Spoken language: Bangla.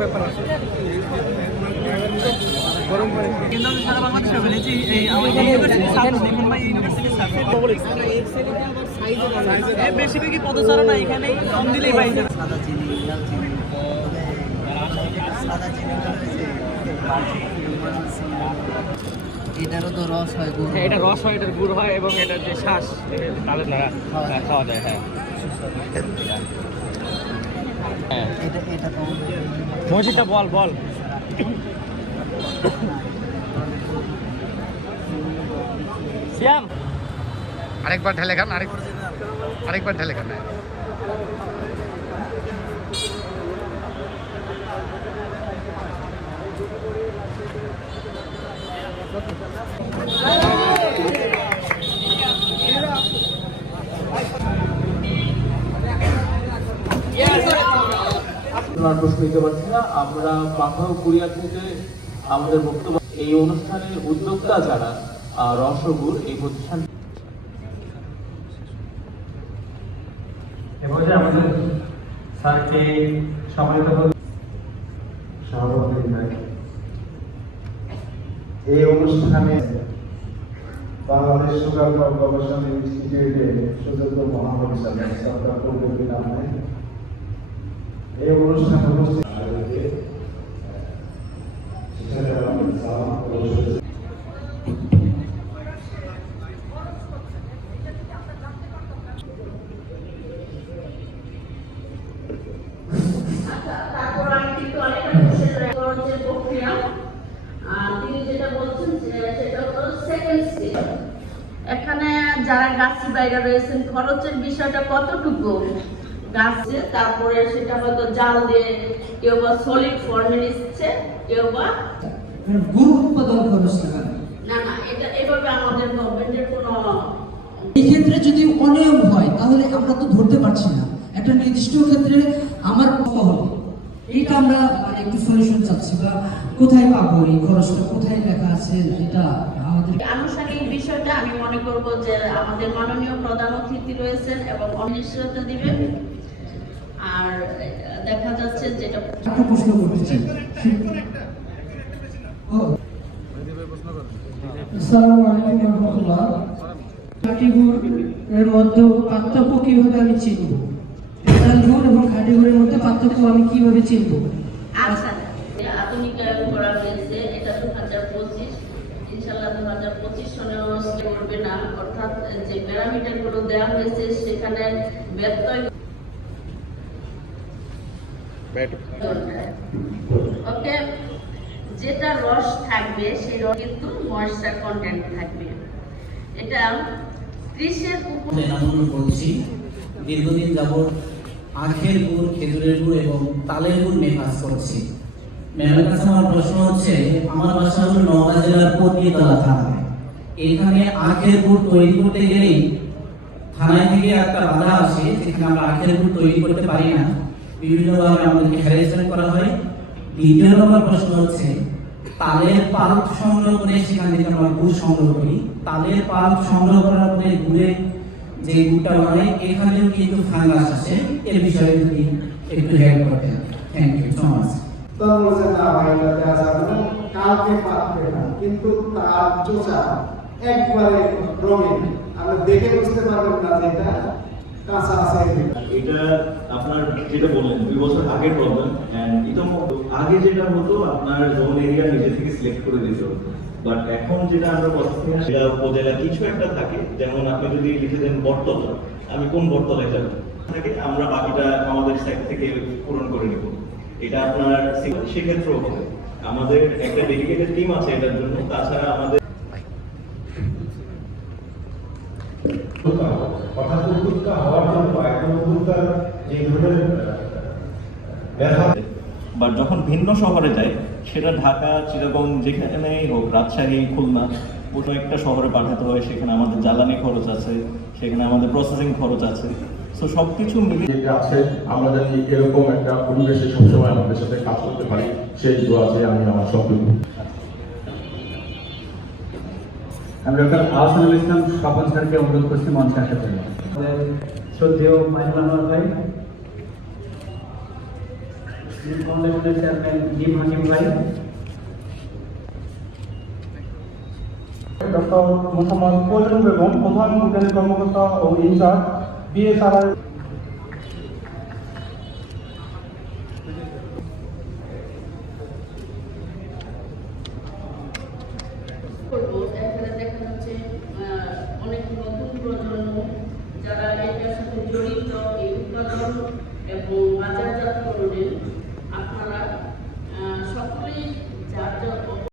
ব্যাপার আছে গরম করে কিন্তু আমি সারা বাংলাদেশে বলেছি এই আমাদের ইউনিভার্সিটি সার্ভিস দেখুন ভাই ইউনিভার্সিটি সার্ভিস বেশিরভাগই পদচারণা এখানেই কম দিলেই পাই সাদা চিনি লাল চিনি সাদা চিনি এটারও তো রস হয় গুড় এটা রস হয় এটার গুড় হয় এবং এটার যে শ্বাস তাহলে খাওয়া যায় হ্যাঁ এটা এটা তো মজিটা বল বল শ্যাম আরেকবার ঢেলে খান আরেকবার ঢেলে খান প্রশ্ন দিতে পারছি না। আমরা পাখাও কোরিয়া থেকে আমাদের বক্তব্য এই অনুষ্ঠানের উদ্যোক্তা যারা রসগুড় এই প্রতিষ্ঠান এবং আমাদের স্যারকে সম্মানিত সভাপতি এই অনুষ্ঠানে বাংলাদেশ সুগার গবেষণা ইনস্টিটিউটের সুযোগ্য মহাপরিচালক ডক্টর কৌতুক আহমেদ এই অনুষ্ঠানে উপস্থিত এখানে যারা গাছি বাইরে রয়েছেন খরচের বিষয়টা কতটুকু গাছে তারপরে সেটা হয়তো জাল দিয়ে কেউ বা সলিড ফর্মে নিচ্ছে কেউ বা গুড় উৎপাদন খরচ না এটা এভাবে আমাদের গভর্নমেন্টের কোনো এই ক্ষেত্রে যদি অনিয়ম হয় তাহলে আমরা তো ধরতে পারছি না একটা নির্দিষ্ট ক্ষেত্রে আমার হবে এইটা আমরা একটু সলিউশন চাচ্ছি বা কোথায় পাবো এই খরচটা কোথায় লেখা আছে এটা আমাদের আনুষঙ্গিক বিষয়টা আমি মনে করব যে আমাদের মাননীয় প্রধান অতিথি রয়েছেন এবং অনিশ্চয়তা দিবেন আর দেখা যাচ্ছে যেটা একটা প্রশ্ন করতে চাই আসসালামু আলাইকুম ওয়া রাহমাতুল্লাহ খাঁটি গুড় এর মধ্যে পার্থক্য কিভাবে আমি চিনব ভেজাল গুড় এবং খাঁটি গুড়ের মধ্যে পার্থক্য আমি কিভাবে চিনব আচ্ছা আধুনিকায়ন করা হয়েছে এটা 2025 ইনশাআল্লাহ 2025 সনে করবে না অর্থাৎ যে প্যারামিটার গুলো দেওয়া হয়েছে সেখানে ব্যত্যয় ওকে যেটা রস থাকবে সেই রস কিন্তু ময়েশ্চার কন্টেন্ট থাকবে এটা কৃষির উপর বলছি দীর্ঘদিন যাবত আখের গুড় খেজুরের গুড় এবং তালের গুড় নিয়ে কাজ করছি ম্যামের কাছে আমার প্রশ্ন হচ্ছে আমার বাসা হলো নওগাঁ জেলার পটলিতলা থানায় এখানে আখের গুড় তৈরি করতে গেলেই থানায় থেকে একটা বাধা আসে যেখানে আমরা আখের গুড় তৈরি করতে পারি না বিভিন্নভাবে আমাদেরকে হ্যারাসমেন্ট করা হয় দ্বিতীয় নম্বর প্রশ্ন হচ্ছে তালের পাল্প সংগ্রহ করে সেখান থেকে আমরা গুড় সংগ্রহ করি তালের পাল্প সংগ্রহ করার পরে গুড়ে যে গুড়টা বানাই এখানেও কিন্তু ফাঙ্গাস আসে এর বিষয়ে যদি একটু হেল্প করতেন থ্যাংক ইউ সো মাচ কালকে পারবে না কিন্তু তার চোচা একবারে রঙিন আমরা দেখে বুঝতে পারবেন না যে এটা কাঁচা আছে এটা আপনার যেটা বললেন 2 বছর আগের প্রবলেম এন্ড এটা আগে যেটা হতো আপনার জোন এরিয়া নিজে থেকে সিলেক্ট করে দিত বাট এখন যেটা আমরা প্রসেসিং সেটা উপজেলা কিছু একটা থাকে যেমন আপনি যদি লিখে দেন বটতলা আমি কোন বটতলায় যাব থাকে আমরা বাকিটা আমাদের সাইড থেকে পূরণ করে নেব এটা আপনার সেক্ষেত্রেও হবে আমাদের একটা ডেডিকেটেড টিম আছে এটার জন্য তাছাড়া আমাদের অর্থাৎ উদ্যোক্তা হওয়ার জন্য একদম উদ্যোক্তার যে ধরনের বা যখন ভিন্ন শহরে যায় সেটা ঢাকা চিটাগং যেখানেই হোক রাজশাহী খুলনা কোনো একটা শহরে পাঠাতে হয় সেখানে আমাদের জ্বালানি খরচ আছে সেখানে আমাদের প্রসেসিং খরচ আছে সো সব কিছু মিলিয়ে যেটা আছে আমরা জানি এরকম একটা পরিবেশে সবসময় আমাদের সাথে কাজ করতে পারি সেই দোয়া আছে আমি আমার সব আমি ডক্টর আহসানুল ইসলাম স্বপন স্যারকে অনুরোধ করছি মঞ্চে আসার জন্য। শ্রদ্ধেয় মাইনুল আহমদ ভাই, ফাউন্ডেশনের চেয়ারম্যান জিম হাকিম ভাই, ডক্টর মোহাম্মদ ফজলুল বেগম প্রধান বিজ্ঞানী কর্মকর্তা ও ইনচার্জ বিএসআরআই। করবো এখানে দেখা যাচ্ছে অনেক নতুন প্রজন্ম যারা এটার সাথে জড়িত, এই উৎপাদন এবং বাজারজাতকরণে